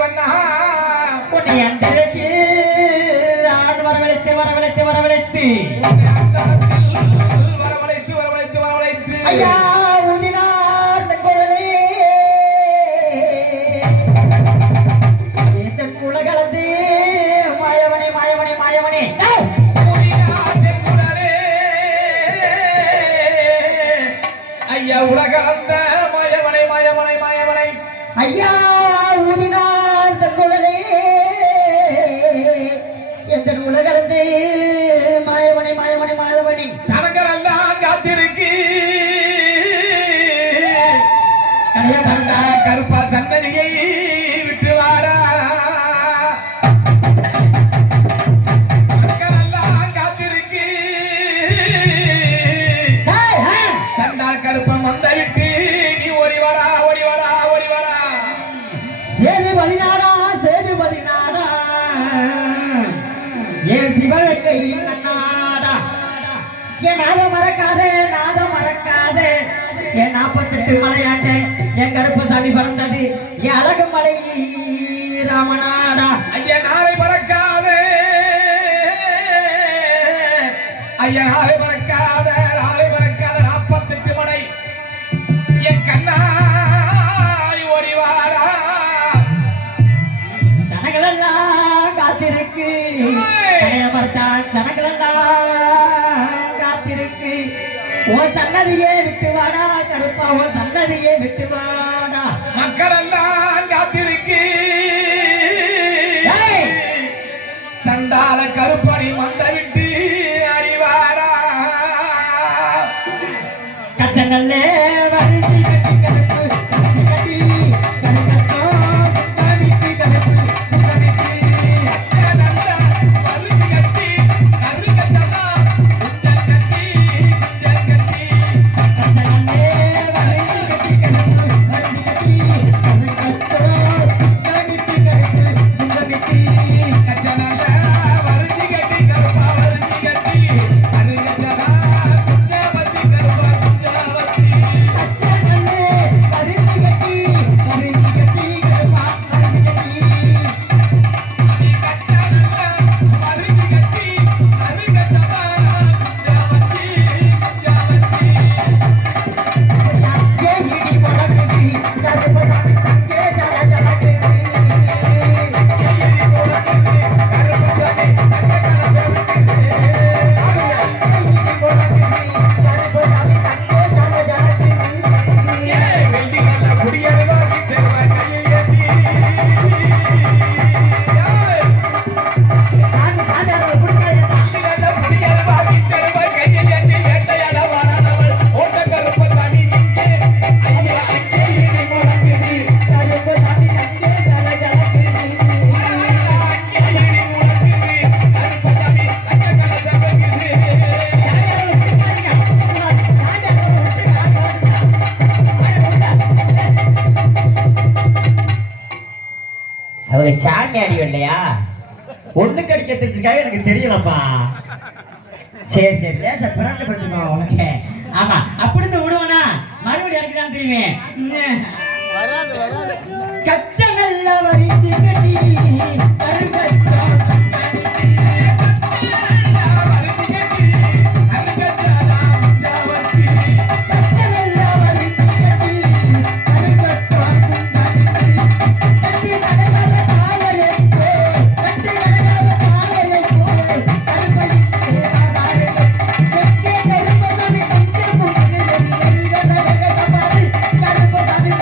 வண்ணா உன்னை அந்தரத்தில் ஆடு வரவழைத்து வரவழைத்து வரவழைத்து வரவழைத்து வரவழைத்து வரவழைத்து ஐயா ஊதினார் செங்கோடலே இந்த குலகலந்து மாயவனே மாயவனே மாயவனே ஐயா உலகளந்த மாயவனை மாயவனை மாயவனை ஐயா ஊதினார் செங்கோடலே எந்த உலகலந்து மாயவனை மாயவனை மாயவனி சனங்கரெல்லாம் காத்திருக்கு கருப்பா சன்னதியை விட்டு வாடா சனங்கரெல்லாம் காத்திருக்கு சண்டா கருப்பம் வந்த விட்டு நீ ஓடி வாடா ஓடி வாடா ஓடி வாடா சேது பதினாடா சேது பதினாடா என் சிவகங்கை கண்ணாடா என் நாதம் மறக்காதே நாதம் மறக்காதே என் 48 மலையாண்டே என் கருப்பசாமி பிறந்தது என் அழகு மலை ராமநாடா ஐயா நாளை மறக்காதே ஐயா நாளை மறக்காத நாளை மறக்காத 48 மலை என் கண்ணாடி ஓடி வாரா சனங்களெல்லாம் காத்திருக்கு மறத்தான் சனங்களெல்லாம் காத்திருக்கு உன் சன்னதியே விட்டு வாடா கருப்பா உன் சன்னதியே விட்டு வாடா மக்கள் எல்லாம் காத்திருக்கு சண்டால கருப்பணி மந்த விட்டு அறிவாரா கச்சங்களே வருதி கட்டி கருப்பு கட்டி கருக்கத்தோ சுத்தமிட்டு கருப்பு சுத்தமிட்டு மருதி கட்டி கருக்கத்தா குஞ்சல் கட்டி குஞ்சல் கட்டி கச்சங்களே வருதி கட்டி கருப்பு வருதி கட்டி கருக்கத்தோ சுத்தமிட்டு கருப்பு சுத்தமிட்டு கச்சனத வருதி கட்டி கருப்பா வருதி கட்டி கருக்கத்தா குஞ்சவத்தி கருப்பா குஞ்சவத்தி கச்சங்களே வருதி கட்டி கருப்பா வருதி கட்டி ஏகிடி பறக்குது கருப்பசாமி தங்கே ஜல ஜலக்குது ஏகிடி பறக்குது கருப்பசாமி தங்கே ஜல ஜலக்குது ஏகிடி பறக்குது கருப்பசாமி தங்கே ஜல ஜலக்குது சாமி சாமி அதை பிடிக்காதா ஏகிடி பறக்குது கருப்பசாமி தங்கே ஜல ஜலக்குது அவங்க சாமி அடி இல்லையா ஒண்ணு கடிக்க தெரிஞ்சிருக்காங்க எனக்கு தெரியலப்பா சரி சரி லேசா பிறண்டு படுத்துக்கோ உனக்கு ஆமா அப்படி விடுவனா மறுபடியும் எனக்கு தான் தெரியுமே கச்ச நல்ல வரிந்து கட்டி கருங்கச்சா கருப்பசாமி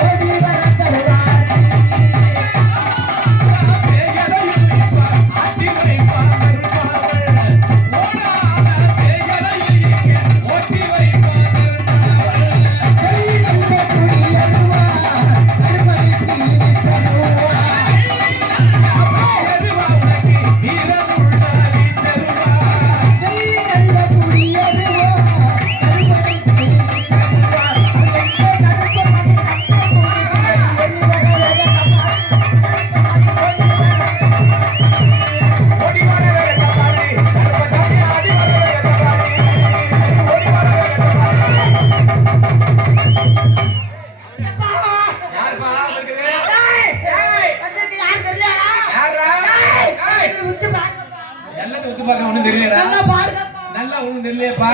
ஒண்ணும் தெரியலடா. நல்லா பாருங்கப்பா. நல்லா ஒண்ணும் தெரியலையேப்பா.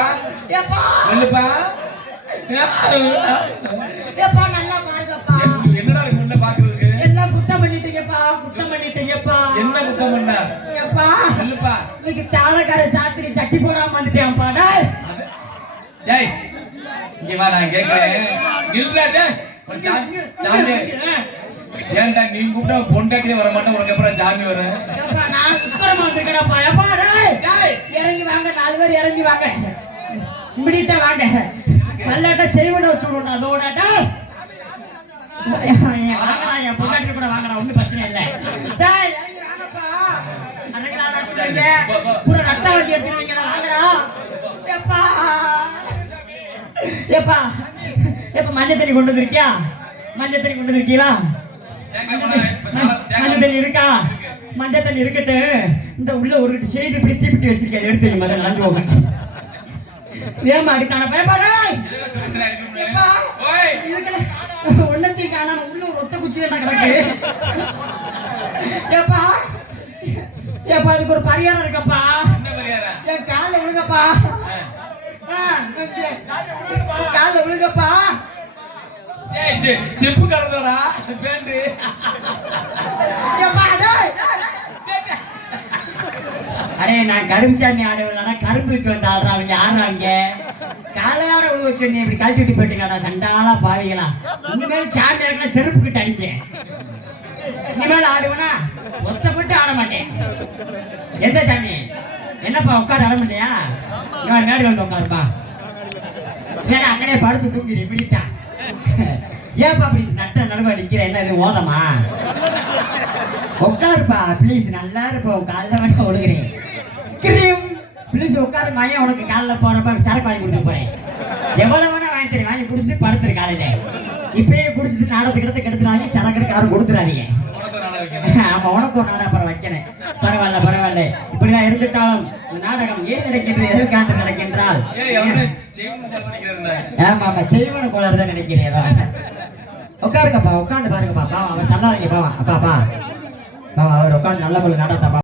ஏப்பா இல்லப்பா. ஏப்பா நல்லா பாருங்கப்பா. என்னடா இருக்கு உன்னை பாக்குறதுக்கு? எல்லாம் குத்தம் பண்ணிட்டீங்கப்பா, குத்தம் பண்ணிட்டீங்கப்பா. என்ன குத்தம் பண்ண? ஏப்பா இல்லப்பா. இன்னைக்கு தாளக்கார சாத்திரி சட்டி போடாம வந்துட்டேன்ப்பா. டேய் டேய் இங்க வா, நான் கேக்குறேன். இல்ல டேய் ஒரு ஜாமி. ஏன்டா நீ கூப்பிட்டா பொண்டாட்டியே வர மாட்டேன், உனக்கு அப்புறம் ஜாமி வரும்? ஏப்பா நான் குக்கரமா வந்திருக்கேன்ப்பா. ஏப்பா டேய் டேய் இறங்கி வாங்க, 4 பேர் இறங்கி வாங்க. இமிடிட்டா வாங்க. நல்லாட்டா செய்வன வச்சு விடுறா அதோட. டேய் வாங்கடா, என் பொண்டாட்டி கூட வாங்கடா, ஒண்ணும் பிரச்சனை இல்லை. டேய் இறங்கி வாங்கப்பா. அரங்கலாடா சொல்றீங்க. பூரா ரத்த வண்டி எடுத்துருவீங்கடா, வாங்கடா. ஏப்பா ஏப்பா ஏப்பா மஞ்சள் தண்ணி கொண்டு வந்திருக்கியா? மஞ்சள் தண்ணி கொண்டு வந்திருக்கீங்களா? மஞ்சள் தண்ணி இருக்கா? மஞ்சள் தண்ணி இருக்கட்டு. இந்த உள்ள ஒரு செய்தி இப்படி தீப்பிட்டி வச்சிருக்கேன், எடுத்து வைங்க, முதல்ல நஞ்சு போங்க. ஏமா அடிக்கான பயப்பாடா? ஒன்னத்தையும் காணாம உள்ள ஒரு ஒத்த குச்சி தான் கிடக்கு. ஏப்பா ஏப்பா அதுக்கு ஒரு பரிகாரம் இருக்கப்பா. என் கால விழுங்கப்பா. கால விழுங்கப்பா. செப்பு கடந்தடா பேண்டு. அடே நான் கரும்புச்சாமி ஆடுவா, கரும்புக்கு வந்து ஆடுறாங்க ஆடுறாங்க. காலையாட உழுவ சொன்னி இப்படி கழட்டிட்டு போயிட்டுங்கடா சண்டாலா பாவிகளா. இனிமேல் சாமி இருக்கா செருப்பு கிட்ட அடிப்பேன். இனிமேல் ஆடுவேனா ஒத்தப்பட்டு ஆட மாட்டேன். எந்த சாமி? என்னப்பா உட்கார ஆட முடியா? இவன் மேடி வந்து உட்காருப்பா. ஏன்னா அங்கனே படுத்து தூங்கிடு இப்படிட்டா. ஏப்பா அப்படி நட்ட நடுவ நிக்கிற? என்ன இது ஓதமா? உட்காருப்பா ப்ளீஸ். நல்லா இருப்பா. காலைல வேணா ஒழுகுறேன். கிரீம் ப்ளீஸ் உட்காரு. மையம் உனக்கு காலைல போறப்ப சரக்கு வாங்கி கொடுக்க போறேன். எவ்வளவு வேணா வாங்கி தரேன். வாங்கி குடிச்சிட்டு படுத்துரு காலையில. இப்பயே குடிச்சிட்டு நாடகத்துக்கு கெடுத்துறாங்க. சரக்கு யாரும் கொடுத்துறாதீங்க. ஆமா உனக்கு ஒரு நாடகம் அப்புறம் வைக்கிறேன். பரவாயில்ல பரவாயில்ல. இப்படிதான் இருந்துட்டாலும் இந்த நாடகம் ஏன் நடக்கின்றது, எதற்காக நடக்கின்றால்? ஆமா ஆமா செய்வன கோளாறுதான் நினைக்கிறேன். ஏதோ உட்காருங்கப்பா, உட்காந்து பாருங்கப்பா. பாவம் அவர் தள்ளாதீங்க. பாவம் அப்பா அவர் உட்காந்து நல்ல போல நாடகத்தை